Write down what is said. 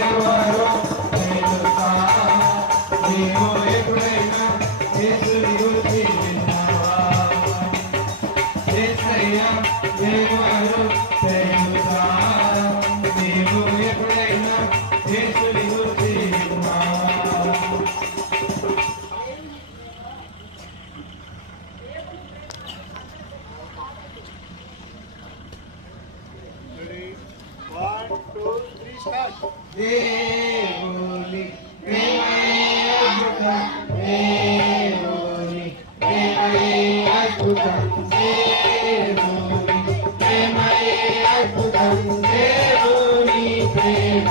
ఎవరో తెలుసా నీవు ఎప్పుడైనా యేసుని గురించి విన్నావా యేసయ్యా ఎవరో తెలుసా నీవు ఎప్పుడైనా యేసుని గురించి విన్నావా దేవుని ప్రేమయే అద్భుతం దేవుని ప్రేమయే అద్భుతం దేవుని ప్రేమయే అద్భుతం దేవుని ప్రేమ